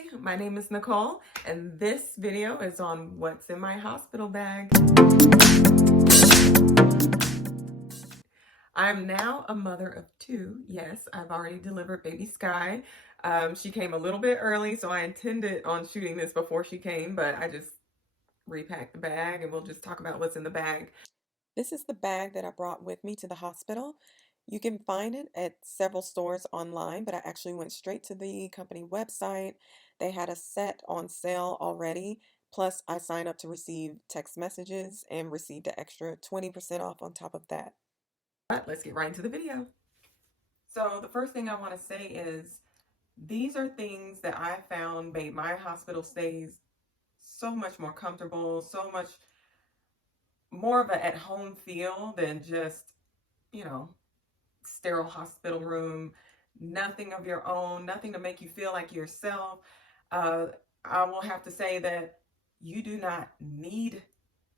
Hi, my name is Nicole, and this video is on what's in my hospital bag. I'm now a mother of two. Yes, I've already delivered baby Sky. She came a little bit early, so I intended on shooting this before she came, but I just repacked the bag and we'll just talk about what's in the bag. This is the bag that I brought with me to the hospital. You can find it at several stores online, but I actually went straight to the company website. They had a set on sale already. Plus, I signed up to receive text messages and received an extra 20% off on top of that. But let's get right into the video. So the first thing I want to say is these are things that I found made my hospital stays so much more comfortable, so much more of an at-home feel than just, you know, sterile hospital room, nothing of your own, nothing to make you feel like yourself. Uh, I will have to say that you do not need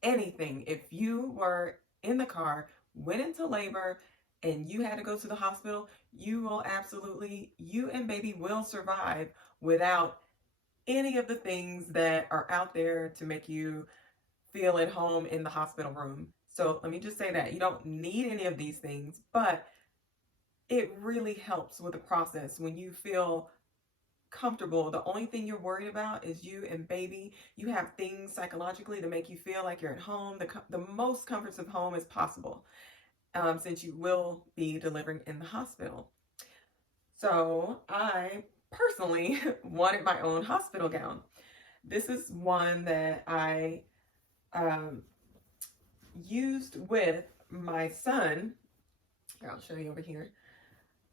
anything. If you were in the car, went into labor, and you had to go to the hospital, you will absolutely, you and baby will survive without any of the things that are out there to make you feel at home in the hospital room. So let me just say that you don't need any of these things, but it really helps with the process when you feel comfortable. The only thing you're worried about is you and baby. You have things psychologically to make you feel like you're at home, the most comforts of home as possible, since you will be delivering in the hospital. So I personally wanted my own hospital gown. This is one that I used with my son. Here, I'll show you over here.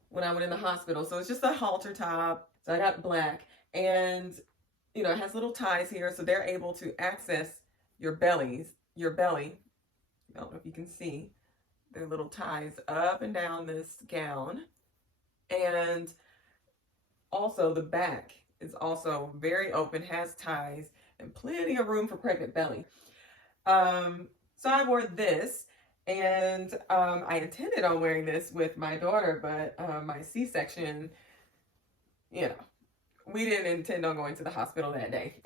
When I went in the hospital. So it's just a halter top. So I got black, and you know, it has little ties here, so they're able to access your belly. I don't know if you can see. There are little ties up and down this gown. And also the back is also very open, has ties, and plenty of room for pregnant belly. So I wore this, and I intended on wearing this with my daughter, but my C-section, you know, we didn't intend on going to the hospital that day.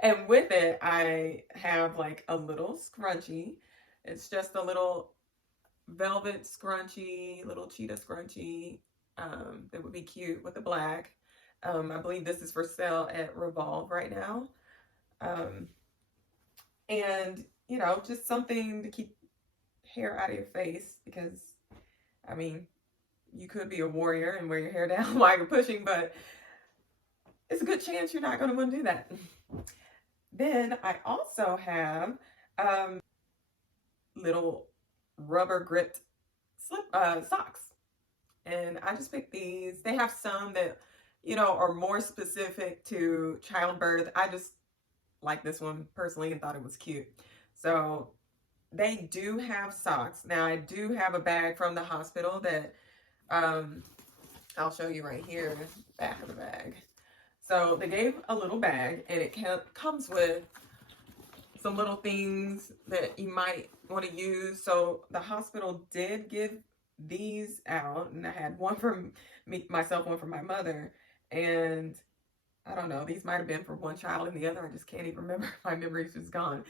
And with it, I have like a little scrunchie. It's just a little velvet scrunchie, little cheetah scrunchie, that would be cute with the black. I believe this is for sale at Revolve right now. And, you know, just something to keep hair out of your face, because, I mean, you could be a warrior and wear your hair down while you're pushing, but it's a good chance you're not going to want to do that. Then I also have little rubber gripped socks. And I just picked these. They have some that, you know, are more specific to childbirth. I just like this one personally and thought it was cute. So they do have socks. Now I do have a bag from the hospital that I'll show you right here, back of the bag. So they gave a little bag, and it comes with some little things that you might want to use. So the hospital did give these out, and I had one for myself, one for my mother, and I don't know, these might have been for one child and the other, I just can't even remember. My memory's just gone.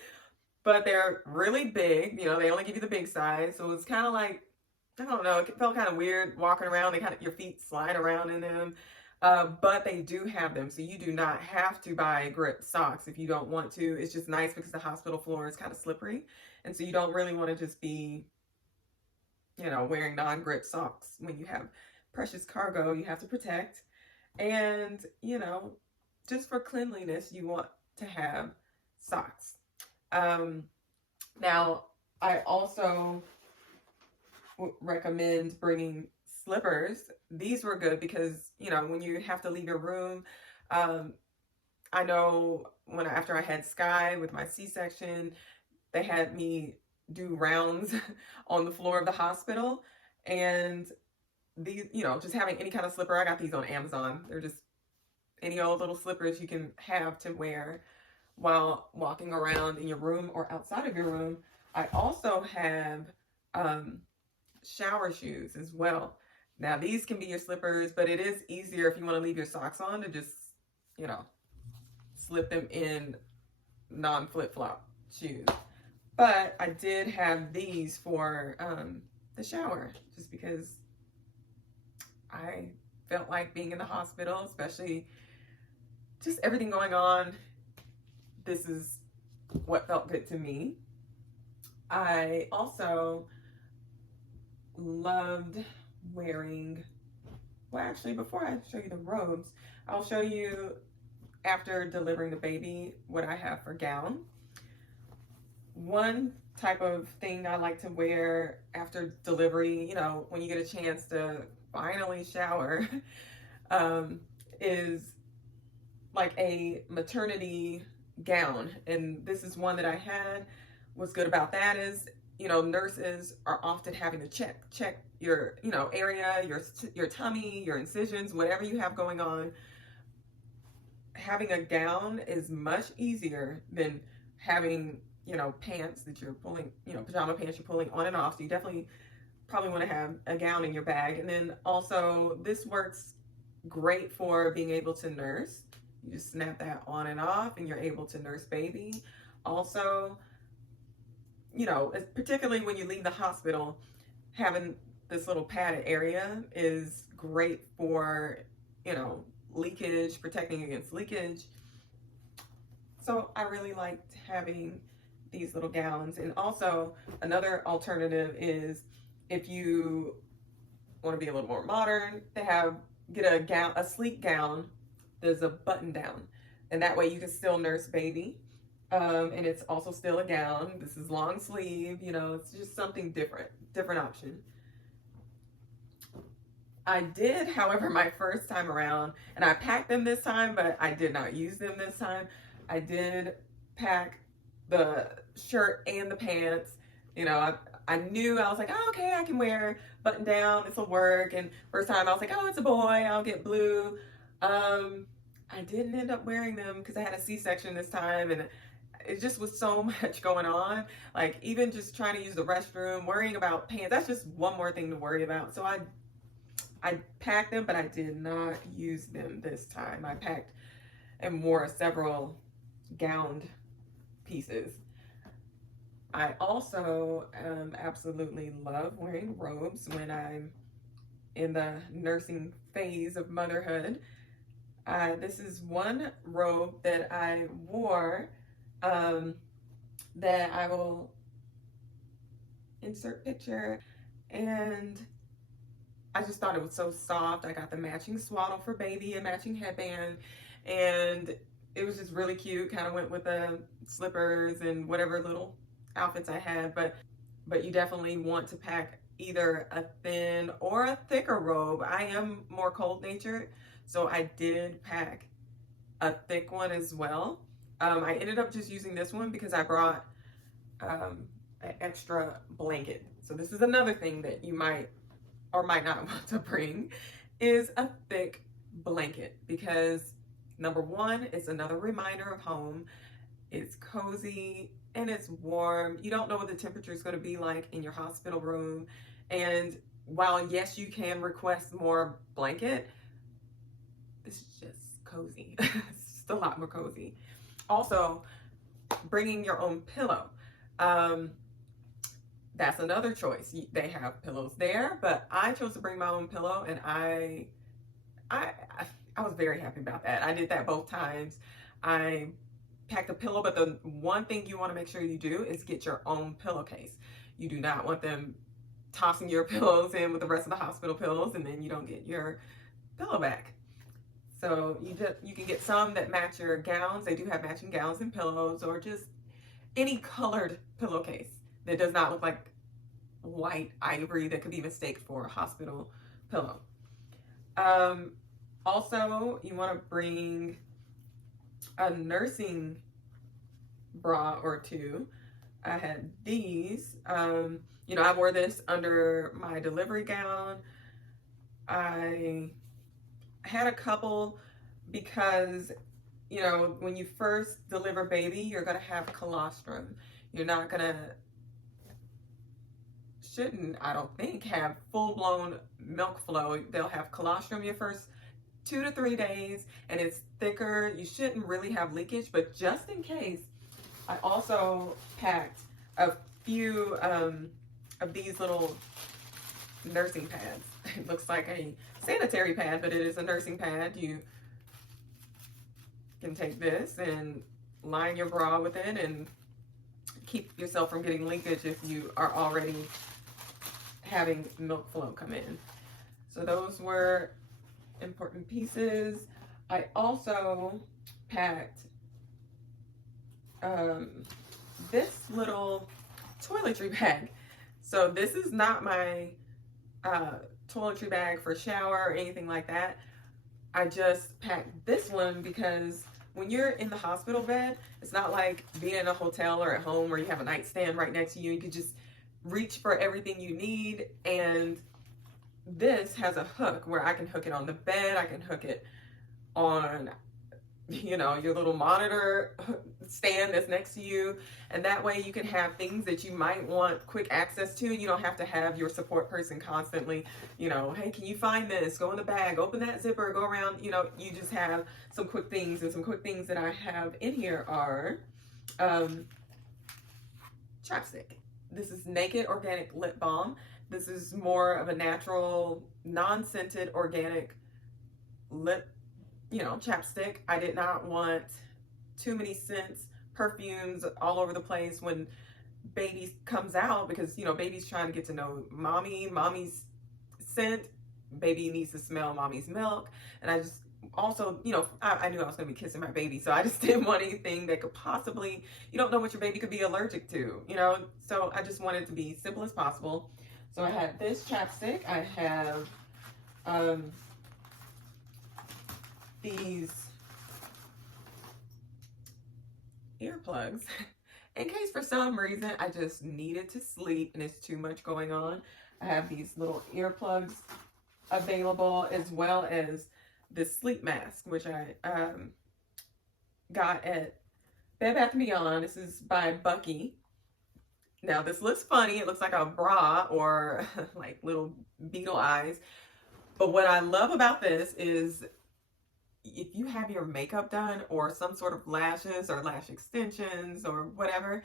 But they're really big, you know, they only give you the big size, so it's kind of like, I don't know, it felt kind of weird walking around. They kind of, your feet slide around in them. But they do have them, so you do not have to buy grip socks if you don't want to. It's just nice because the hospital floor is kind of slippery, and so you don't really want to just be, you know, wearing non-grip socks when you have precious cargo you have to protect. And, you know, just for cleanliness, you want to have socks. Now, I also would recommend bringing slippers. These were good because, you know, when you have to leave your room, I know after I had Sky with my C-section, they had me do rounds on the floor of the hospital, and these, you know, just having any kind of slipper, I got these on Amazon. They're just any old little slippers you can have to wear while walking around in your room or outside of your room. I also have shower shoes as well. Now these can be your slippers, but it is easier if you want to leave your socks on to just, you know, slip them in non-flip-flop shoes. But I did have these for the shower, just because I felt like being in the hospital, especially just everything going on. This is what felt good to me. I also loved wearing, well, actually, before I show you the robes, I'll show you after delivering the baby what I have for gown. One type of thing I like to wear after delivery, you know, when you get a chance to finally shower, is like a maternity gown. And this is one that I had. What's good about that is, you know, nurses are often having to check your, you know, area, your tummy, your incisions, whatever you have going on. Having a gown is much easier than having, you know, pants that you're pulling, you know, pajama pants you're pulling on and off. So you definitely probably want to have a gown in your bag. And then also this works great for being able to nurse. You just snap that on and off and you're able to nurse baby. Also, you know, particularly when you leave the hospital, having this little padded area is great for, you know, leakage, protecting against leakage. So I really liked having these little gowns. And also another alternative is, if you want to be a little more modern, get a gown, a sleek gown. There's a button down, and that way you can still nurse baby. And it's also still a gown. This is long sleeve, you know, it's just something different option. I did, however, my first time around, and I packed them this time, but I did not use them this time. I did pack the shirt and the pants. You know, I knew, I was like, oh, okay, I can wear button down, this will work. And first time I was like, oh, it's a boy, I'll get blue. I didn't end up wearing them because I had a C-section this time, and it just was so much going on. Like, even just trying to use the restroom, worrying about pants, that's just one more thing to worry about. So I packed them, but I did not use them this time. I packed and wore several gowned pieces. I also absolutely love wearing robes when I'm in the nursing phase of motherhood. This is one robe that I wore that I will insert picture, and I just thought it was so soft. I got the matching swaddle for baby, a matching headband, and it was just really cute. Kind of went with the slippers and whatever little outfits I had, but you definitely want to pack either a thin or a thicker robe. I am more cold natured, so I did pack a thick one as well. I ended up just using this one because I brought an extra blanket. So this is another thing that you might or might not want to bring, is a thick blanket, because number one, it's another reminder of home. It's cozy and it's warm. You don't know what the temperature is going to be like in your hospital room. And while yes, you can request more blanket, this is just cozy. It's just a lot more cozy. Also, bringing your own pillow. That's another choice. They have pillows there, but I chose to bring my own pillow, and I was very happy about that. I did that both times. I packed a pillow, but the one thing you want to make sure you do is get your own pillowcase. You do not want them tossing your pillows in with the rest of the hospital pillows, and then you don't get your pillow back. So you can get some that match your gowns. They do have matching gowns and pillows, or just any colored pillowcase that does not look like white ivory that could be mistaken for a hospital pillow. Also, you want to bring a nursing bra or two. I had these. You know, I wore this under my delivery gown. I had a couple because, you know, when you first deliver baby, you're going to have colostrum. You're not going to, shouldn't, I don't think, have full-blown milk flow. They'll have colostrum your first 2 to 3 days, and it's thicker. You shouldn't really have leakage, but just in case, I also packed a few of these little nursing pads. It looks like a sanitary pad, but it is a nursing pad. You can take this and line your bra with it and keep yourself from getting leakage if you are already having milk flow come in. So those were important pieces. I also packed this little toiletry bag. So this is not my toiletry bag for shower or anything like that. I just packed this one because when you're in the hospital bed, it's not like being in a hotel or at home where you have a nightstand right next to you. You can just reach for everything you need. And this has a hook where I can hook it on the bed. I can hook it on, you know, your little monitor stand that's next to you. And that way you can have things that you might want quick access to. You don't have to have your support person constantly, you know, hey, can you find this? Go in the bag, open that zipper, go around. You know, you just have some quick things. And some quick things that I have in here are chapstick. This is Naked Organic Lip Balm. This is more of a natural, non-scented, organic lip, you know, chapstick. I did not want too many scents, perfumes all over the place when baby comes out, because, you know, baby's trying to get to know mommy's scent. Baby needs to smell mommy's milk. And I just also, you know, I knew I was going to be kissing my baby, so I just didn't want anything that could possibly, you don't know what your baby could be allergic to, you know, so I just wanted it to be simple as possible. So I had this chapstick. I have these earplugs in case for some reason I just needed to sleep and it's too much going on. I have these little earplugs available, as well as this sleep mask, which I got at Bed Bath & Beyond. This is by Bucky. Now this looks funny. It looks like a bra or like little beetle eyes. But what I love about this is if you have your makeup done or some sort of lashes or lash extensions or whatever,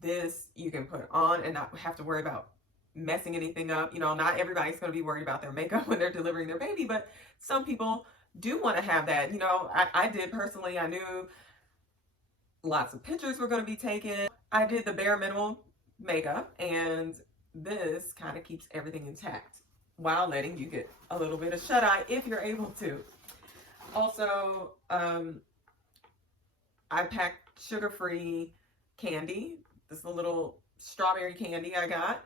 this you can put on and not have to worry about messing anything up. You know, not everybody's going to be worried about their makeup when they're delivering their baby, but some people do want to have that. You know, I did personally. I knew lots of pictures were going to be taken. I did the bare minimum makeup, and this kind of keeps everything intact while letting you get a little bit of shut-eye if you're able to. Also, I packed sugar-free candy. This is a little strawberry candy I got.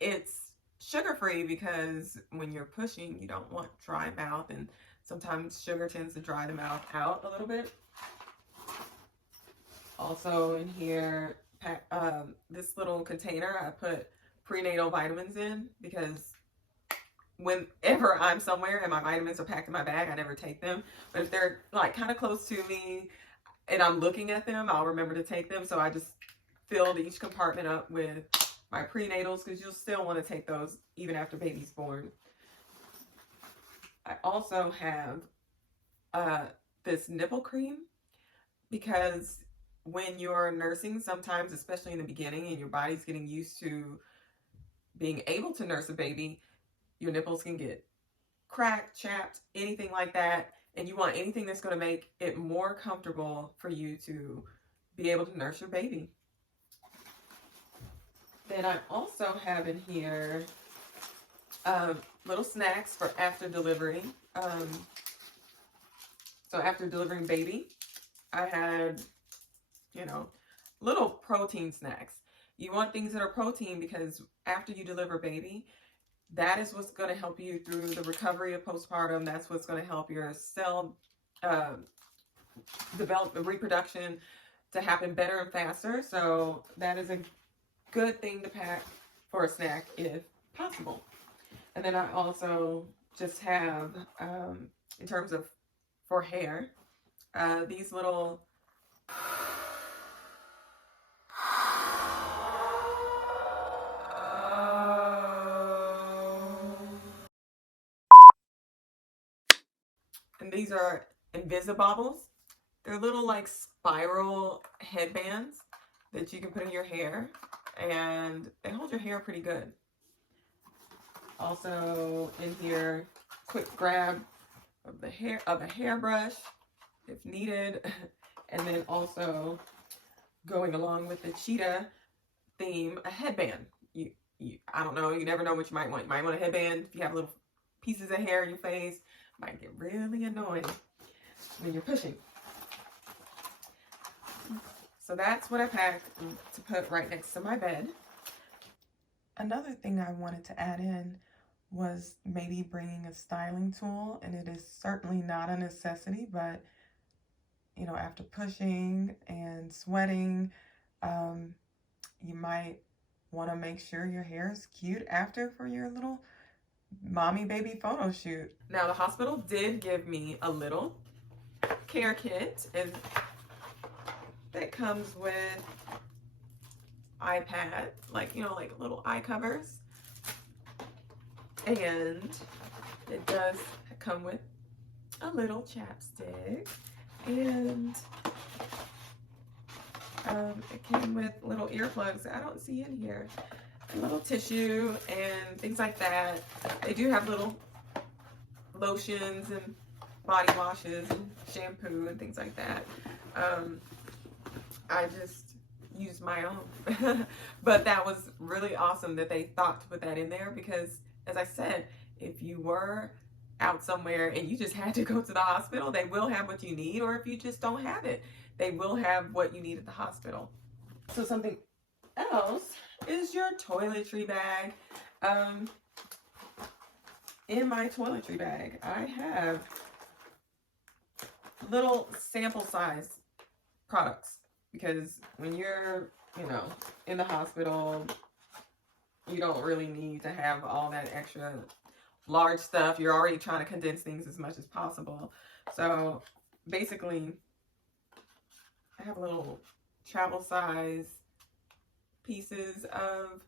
It's sugar-free because when you're pushing, you don't want dry mouth, and sometimes sugar tends to dry the mouth out a little bit. Also in here, this little container, I put prenatal vitamins in, because whenever I'm somewhere and my vitamins are packed in my bag, I never take them. But if they're like kind of close to me and I'm looking at them, I'll remember to take them. So I just filled each compartment up with my prenatals, because you'll still want to take those even after baby's born. I also have this nipple cream, because when you're nursing, sometimes, especially in the beginning, and your body's getting used to being able to nurse a baby, your nipples can get cracked, chapped, anything like that. And you want anything that's going to make it more comfortable for you to be able to nurse your baby. Then I also have in here little snacks for after delivery. So after delivering baby, I had, you know, little protein snacks. You want things that are protein, because after you deliver baby, that is what's going to help you through the recovery of postpartum. That's what's going to help your cell development, reproduction to happen better and faster. So that is a good thing to pack for a snack if possible. And then I also just have, in terms of for hair, these little And these are Invisibobbles. They're little like spiral headbands that you can put in your hair, and they hold your hair pretty good. Also in here, quick grab of a hairbrush if needed, and then also going along with the cheetah theme, a headband. I don't know, you never know what you might want. You might want a headband if you have little pieces of hair in your face. It might get really annoying when you're pushing. So that's what I packed to put right next to my bed. Another thing I wanted to add in was maybe bringing a styling tool, and it is certainly not a necessity, but you know, after pushing and sweating, you might want to make sure your hair is cute after for your little mommy baby photo shoot. Now the hospital did give me a little care kit, and that comes with iPad, like, you know, like little eye covers. And it does come with a little chapstick, and it came with little earplugs that I don't see in here, a little tissue and things like that. They do have little lotions and body washes and shampoo and things like that. I just used my own. But that was really awesome that they thought to put that in there, because as I said, if you were out somewhere and you just had to go to the hospital, they will have what you need. Or if you just don't have it, they will have what you need at the hospital. So something else is your toiletry bag. In my toiletry bag, I have little sample size products, because when you're, you know, in the hospital, you don't really need to have all that extra large stuff. You're already trying to condense things as much as possible. So basically, I have little travel size pieces of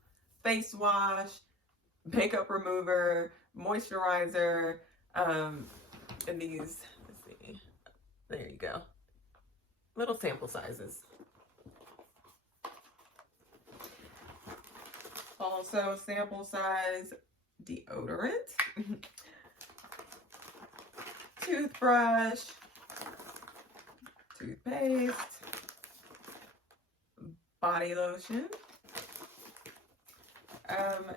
face wash, makeup remover, moisturizer, and these, let's see, there you go, little sample sizes. Also sample size deodorant, toothbrush, toothpaste, body lotion.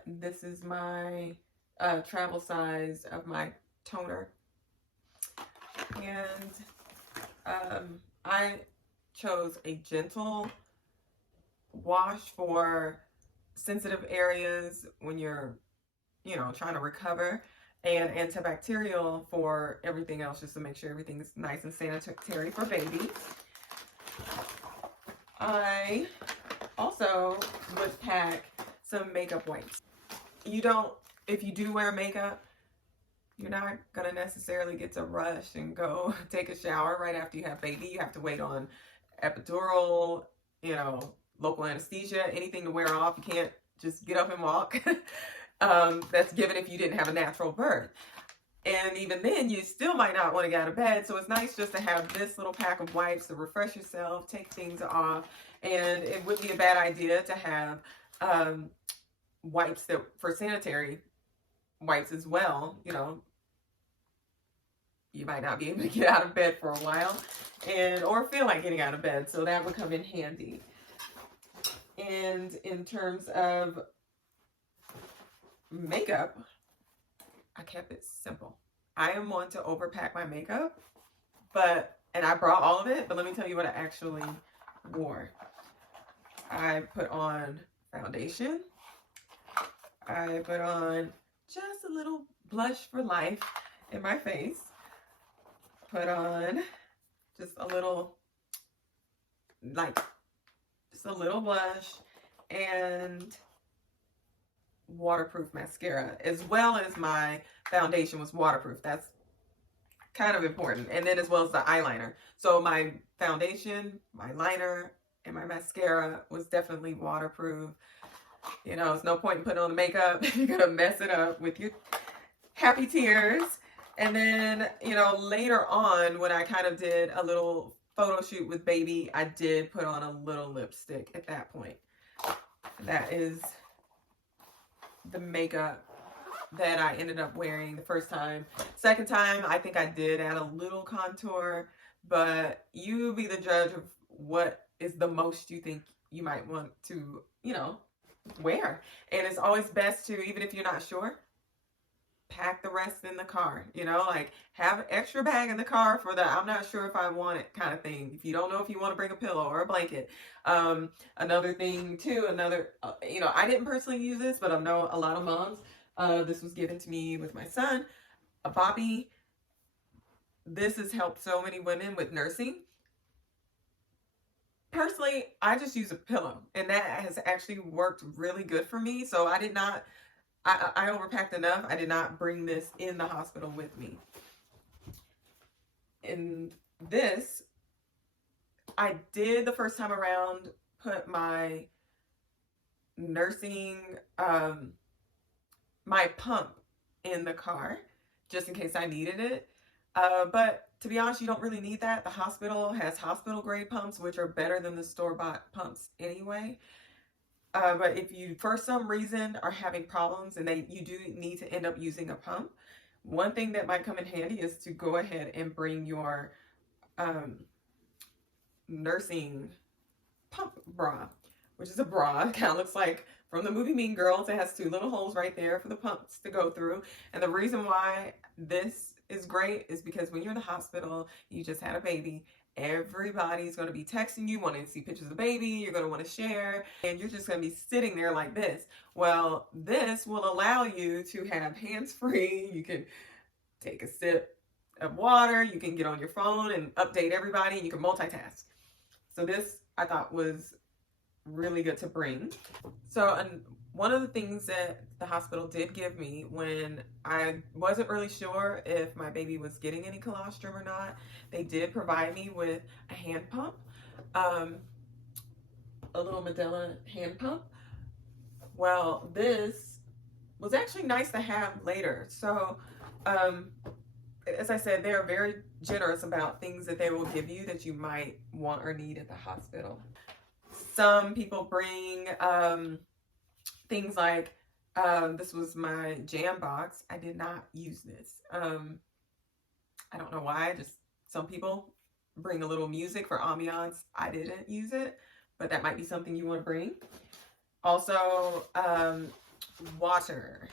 This is my travel size of my toner. And I chose a gentle wash for sensitive areas when you're, you know, trying to recover, and antibacterial for everything else, just to make sure everything's nice and sanitary for baby. I also would pack some makeup wipes. If you do wear makeup, you're not gonna necessarily get to rush and go take a shower right after you have baby. You have to wait on epidural, you know, local anesthesia, anything to wear off. You can't just get up and walk. That's given if you didn't have a natural birth. And even then, you still might not want to get out of bed. So it's nice just to have this little pack of wipes to refresh yourself, take things off. And it would be a bad idea to have wipes that for sanitary wipes as well. You know, you might not be able to get out of bed for a while, or feel like getting out of bed. So that would come in handy. And in terms of makeup, I kept it simple. I am one to overpack my makeup, and I brought all of it, but let me tell you what I actually wore. I put on foundation. I put on just a little blush for life in my face. Put on just a little, just a little blush, and waterproof mascara, as well as my foundation was waterproof. That's kind of important. And then as well as the eyeliner. So my foundation, my liner, and my mascara was definitely waterproof. You know, it's no point in putting on the makeup if you're gonna mess it up with your happy tears. And then, later on, when I kind of did a little photo shoot with baby, I did put on a little lipstick at that point. That is the makeup that I ended up wearing the first time. Second time, I think I did add a little contour, but you be the judge of what is the most you think you might want to, wear. And it's always best to, even if you're not sure, pack the rest in the car, like have an extra bag in the car for the I'm not sure if I want it kind of thing. If you don't know if you want to bring a pillow or a blanket. Another thing too, I didn't personally use this, but I know a lot of moms, this was given to me with my son, a Bobby. This has helped so many women with nursing. Personally, I just use a pillow, and that has actually worked really good for me. So I overpacked enough. I did not bring this in the hospital with me. And this, I did the first time around put my nursing, my pump in the car just in case I needed it. But to be honest, you don't really need that. The hospital has hospital grade pumps, which are better than the store-bought pumps anyway. But if you, for some reason, are having problems and you do need to end up using a pump, one thing that might come in handy is to go ahead and bring your nursing pump bra, which is a bra. It kind of looks like from the movie Mean Girls. It has two little holes right there for the pumps to go through. And the reason why this is great is because when you're in the hospital, you just had a baby, everybody's going to be texting you, wanting to see pictures of the baby. You're going to want to share, and you're just going to be sitting there like this. Well, this will allow you to have hands-free. You can take a sip of water. You can get on your phone and update everybody. And you can multitask. So this, I thought, was really good to bring. So one of the things that the hospital did give me when I wasn't really sure if my baby was getting any colostrum or not, they did provide me with a hand pump, a little Medela hand pump. Well, this was actually nice to have later. So, as I said, they're very generous about things that they will give you that you might want or need at the hospital. Some people bring things like, this was my jam box. I did not use this. I don't know why, just some people bring a little music for ambiance. I didn't use it, but that might be something you want to bring. Also, water.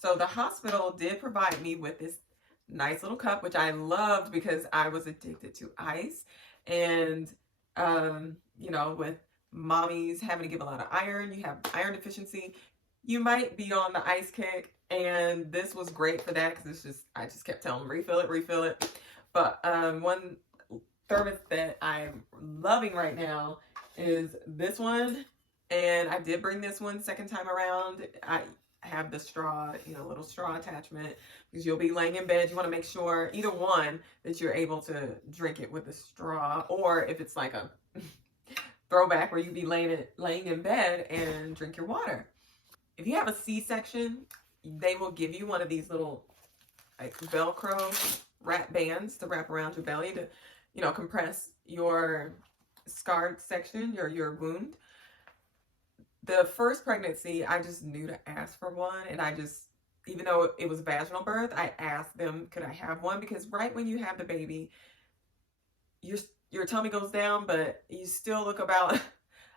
So the hospital did provide me with this nice little cup, which I loved because I was addicted to ice. And, with mommies having to give a lot of iron, you have iron deficiency, you might be on the ice kick, and this was great for that because I just kept telling them, refill it. But one thermos that I'm loving right now is this one, and I did bring this one second time around. I have the straw, little straw attachment, because you'll be laying in bed. You want to make sure, either one, that you're able to drink it with a straw, or if it's like a throwback where you be laying in bed and drink your water. If you have a C-section, they will give you one of these little like Velcro wrap bands to wrap around your belly to, compress your scarred section, your wound. The first pregnancy, I just knew to ask for one, and even though it was vaginal birth, I asked them, could I have one? Because right when you have the baby, your tummy goes down, but you still look about,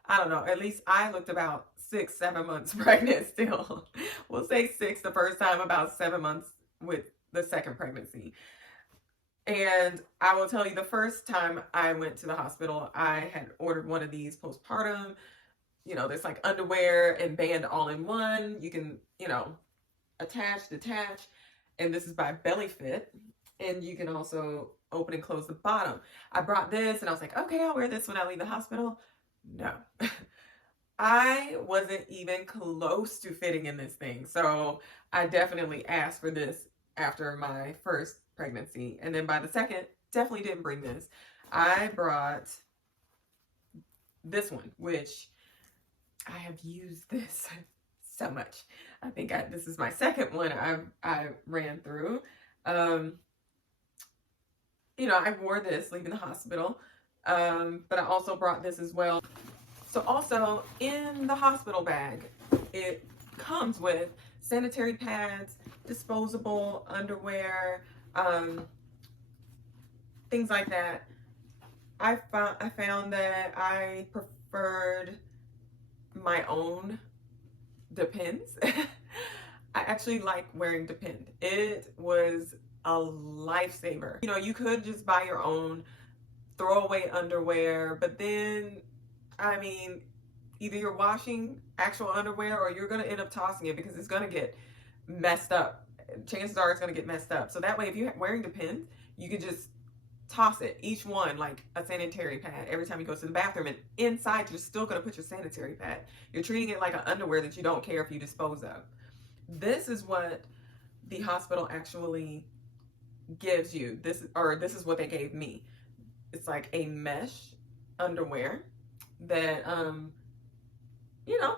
I don't know, at least I looked about 6-7 months pregnant still. We'll say 6 the first time, about 7 months with the second pregnancy. And I will tell you, the first time I went to the hospital, I had ordered one of these postpartum. There's like underwear and band all in one. You can, attach, detach. And this is by Belly Fit. And you can also open and close the bottom. I brought this and I was like, okay, I'll wear this when I leave the hospital. No. I wasn't even close to fitting in this thing. So I definitely asked for this after my first pregnancy. And then by the second, definitely didn't bring this. I brought this one, which I have used this so much. I think this is my second one I ran through. Um, I wore this leaving the hospital, but I also brought this as well. So also in the hospital bag, it comes with sanitary pads, disposable underwear, um, things like that. I found that I preferred my own Depends. I actually like wearing Depend. It was a lifesaver. You could just buy your own throwaway underwear, but then, I mean, either you're washing actual underwear or you're going to end up tossing it because it's going to get messed up. Chances are it's going to get messed up. So that way, if you're wearing Depend, you can just toss it, each one like a sanitary pad every time you go to the bathroom, and inside you're still going to put your sanitary pad. You're treating it like an underwear that you don't care if you dispose of. This is what the hospital actually gives you. This is what they gave me. It's like a mesh underwear that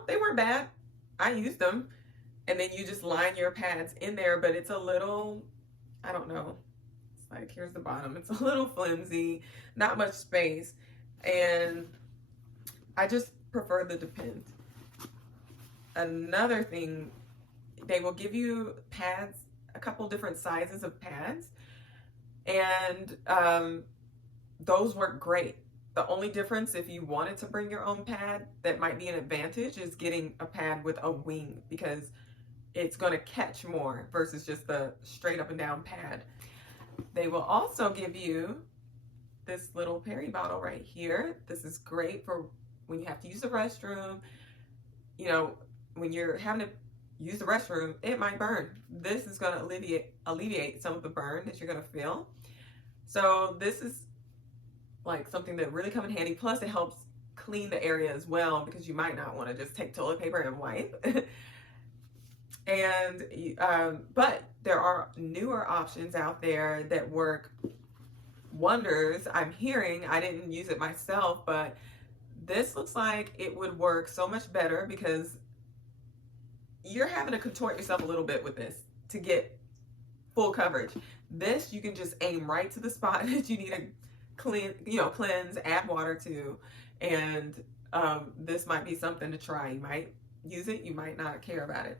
they weren't bad. I used them, and then you just line your pads in there, but it's a little, I don't know, like, here's the bottom. It's a little flimsy, not much space, and I just prefer the Depend. Another thing, they will give you pads, a couple different sizes of pads, and those work great. The only difference, if you wanted to bring your own pad, that might be an advantage, is getting a pad with a wing, because it's going to catch more versus just the straight up and down pad. They will also give you this little peri bottle right here. This is great for when you have to use the restroom. When you're having to use the restroom, it might burn. This is going to alleviate some of the burn that you're going to feel. So this is like something that really come in handy. Plus it helps clean the area as well, because you might not want to just take toilet paper and wipe. But there are newer options out there that work wonders. I'm hearing, I didn't use it myself, but this looks like it would work so much better, because you're having to contort yourself a little bit with this to get full coverage. This, you can just aim right to the spot that you need to cleanse, add water to, and this might be something to try. You might use it, you might not care about it.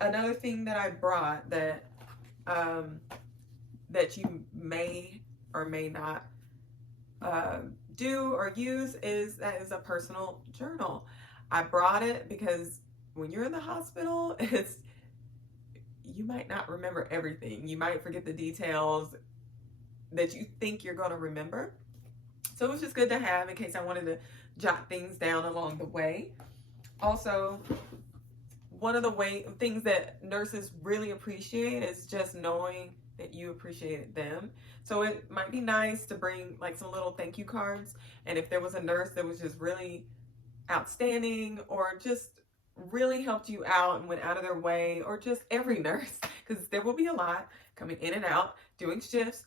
Another thing that I brought that that you may or may not do or use is a personal journal. I brought it because when you're in the hospital, you might not remember everything. You might forget the details that you think you're going to remember. So it was just good to have in case I wanted to jot things down along the way. Also, one of the things that nurses really appreciate is just knowing that you appreciated them. So it might be nice to bring like some little thank you cards. And if there was a nurse that was just really outstanding, or just really helped you out and went out of their way, or just every nurse, because there will be a lot coming in and out doing shifts,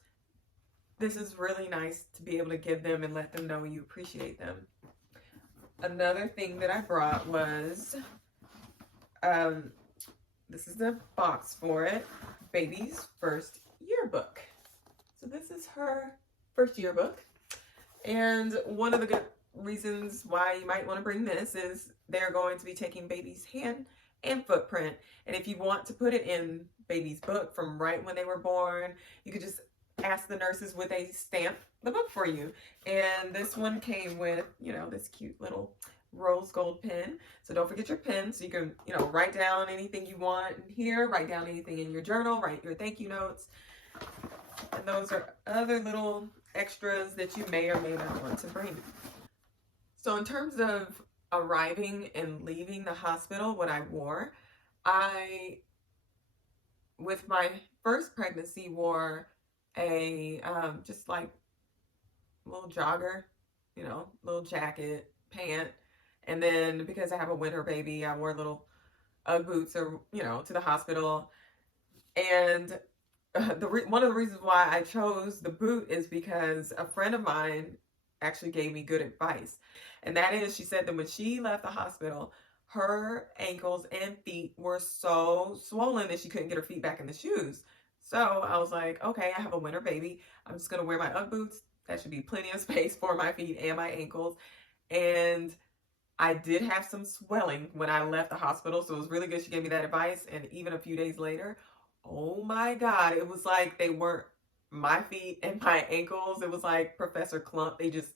this is really nice to be able to give them and let them know you appreciate them. Another thing that I brought was, this is the box for it, baby's first yearbook. So this is her first yearbook. And one of the good reasons why you might want to bring this is they're going to be taking baby's hand and footprint. And if you want to put it in baby's book from right when they were born, you could just ask the nurses would they stamp the book for you. And this one came with, this cute little rose gold pen. So don't forget your pen, so you can, write down anything you want in here, write down anything in your journal, write your thank you notes. And those are other little extras that you may or may not want to bring. So in terms of arriving and leaving the hospital, what I wore, with my first pregnancy, wore a just like little jogger, little jacket, pant, and then because I have a winter baby, I wore little Ugg boots, or to the hospital. And one of the reasons why I chose the boot is because a friend of mine actually gave me good advice, and that is, she said that when she left the hospital, her ankles and feet were so swollen that she couldn't get her feet back in the shoes. So I was like, okay, I have a winter baby. I'm just gonna wear my Ugg boots. That should be plenty of space for my feet and my ankles. And I did have some swelling when I left the hospital, so it was really good. She gave me that advice, and even a few days later, oh my God, it was like they weren't my feet and my ankles. It was like Professor Clump. They just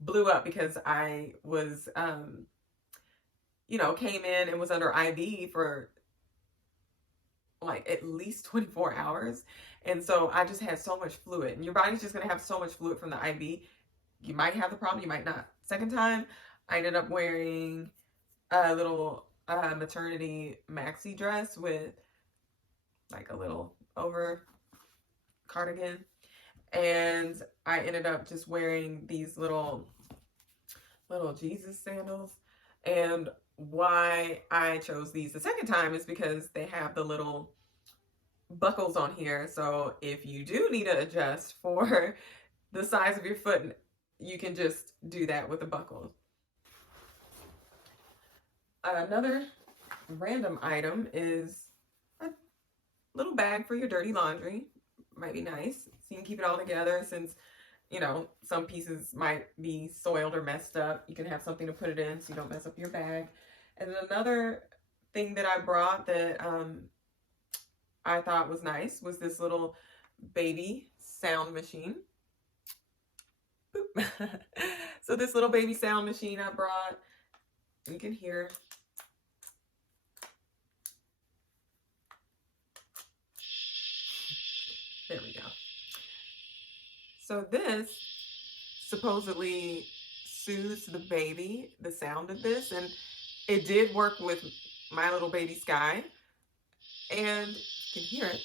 blew up because I was, came in and was under IV for like at least 24 hours. And so I just had so much fluid, and your body's just going to have so much fluid from the IV. You might have the problem, you might not. Second time, I ended up wearing a little maternity maxi dress with like a little over cardigan, and I ended up just wearing these little Jesus sandals. And why I chose these the second time is because they have the little buckles on here, so if you do need to adjust for the size of your foot, you can just do that with the buckles. Another random item is a little bag for your dirty laundry. Might be nice. So you can keep it all together since, some pieces might be soiled or messed up. You can have something to put it in so you don't mess up your bag. And then another thing that I brought that I thought was nice was this little baby sound machine. So this little baby sound machine I brought, you can hear. There we go. So this supposedly soothes the baby, the sound of this, and it did work with my little baby Sky, and you can hear it.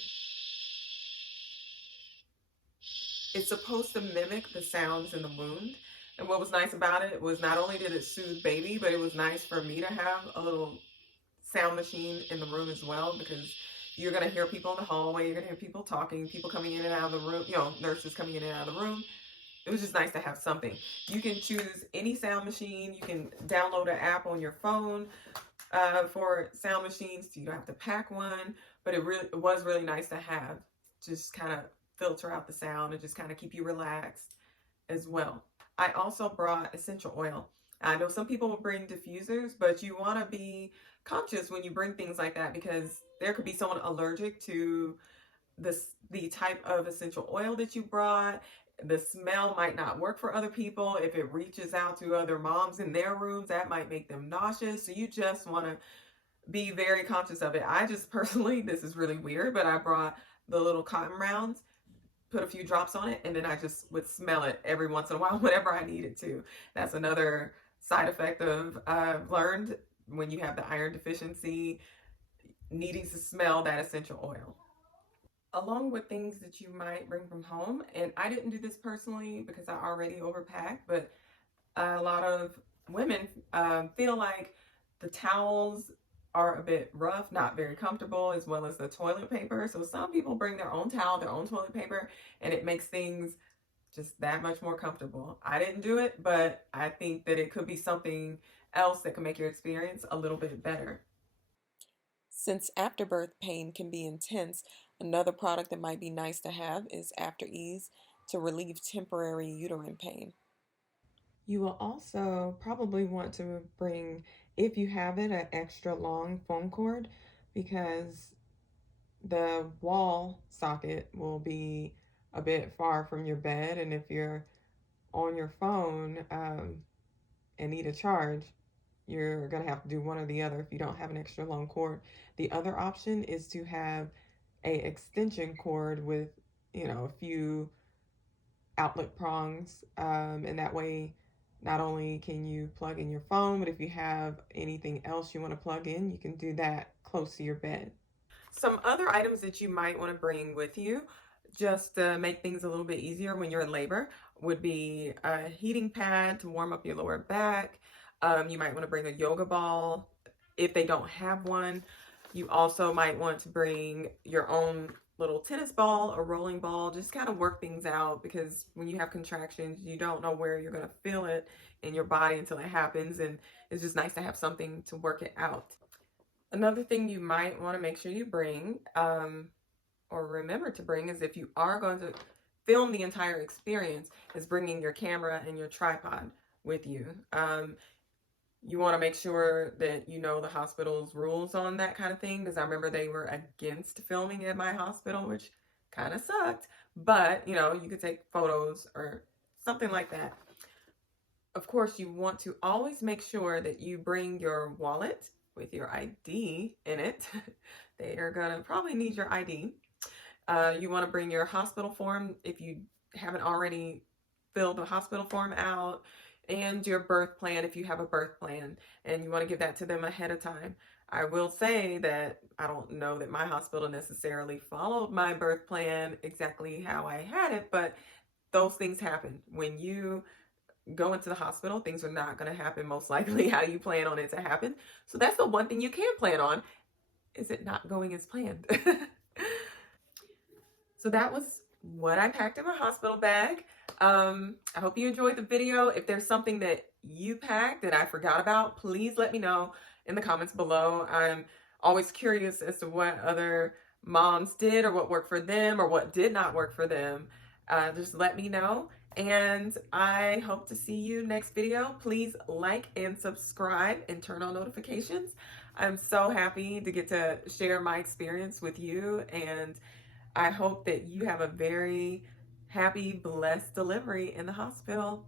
It's supposed to mimic the sounds in the wound. And what was nice about it was not only did it soothe baby, but it was nice for me to have a little sound machine in the room as well, because you're going to hear people in the hallway, you're going to hear people talking, people coming in and out of the room, nurses coming in and out of the room. It was just nice to have something. You can choose any sound machine. You can download an app on your phone for sound machines, so you don't have to pack one. But it was really nice to have, just kind of filter out the sound and just kind of keep you relaxed as well. I also brought essential oil. I know some people will bring diffusers, but you want to be conscious when you bring things like that, because there could be someone allergic to the type of essential oil that you brought. The smell might not work for other people. If it reaches out to other moms in their rooms, that might make them nauseous. So you just want to be very conscious of it. I just personally, this is really weird, but I brought the little cotton rounds, put a few drops on it, and then I just would smell it every once in a while whenever I needed to. That's another side effect of I've learned when you have the iron deficiency, needing to smell that essential oil. Along with things that you might bring from home, and I didn't do this personally because I already overpacked, but a lot of women feel like the towels are a bit rough, not very comfortable, as well as the toilet paper. So some people bring their own towel, their own toilet paper, and it makes things just that much more comfortable. I didn't do it, but I think that it could be something else that can make your experience a little bit better. Since afterbirth pain can be intense, another product that might be nice to have is After Ease to relieve temporary uterine pain. You will also probably want to bring, if you have it, an extra long phone cord, because the wall socket will be a bit far from your bed. And if you're on your phone and need a charge, you're going to have to do one or the other if you don't have an extra long cord. The other option is to have a extension cord with, a few outlet prongs, and that way not only can you plug in your phone, but if you have anything else you want to plug in, you can do that close to your bed. Some other items that you might want to bring with you, just to make things a little bit easier when you're in labor, would be a heating pad to warm up your lower back. You might want to bring a yoga ball if they don't have one. You also might want to bring your own little tennis ball or rolling ball, just kind of work things out, because when you have contractions, you don't know where you're going to feel it in your body until it happens, and it's just nice to have something to work it out. Another thing you might want to make sure you bring or remember to bring, is if you are going to film the entire experience, is bringing your camera and your tripod with you. You want to make sure that you know the hospital's rules on that kind of thing, because I remember they were against filming at my hospital, which kind of sucked. But you could take photos or something like that. Of course, you want to always make sure that you bring your wallet with your ID in it. They are going to probably need your ID. You want to bring your hospital form if you haven't already filled the hospital form out, and your birth plan if you have a birth plan, and you want to give that to them ahead of time. I will say that I don't know that my hospital necessarily followed my birth plan exactly how I had it, but those things happen. When you go into the hospital, things are not going to happen most likely how you plan on it to happen. So that's the one thing you can plan on, is it not going as planned. So that was what I packed in my hospital bag. I hope you enjoyed the video. If there's something that you packed that I forgot about, please let me know in the comments below. I'm always curious as to what other moms did, or what worked for them, or what did not work for them. Just let me know. And I hope to see you next video. Please like and subscribe and turn on notifications. I'm so happy to get to share my experience with you, and I hope that you have a very happy, blessed delivery in the hospital.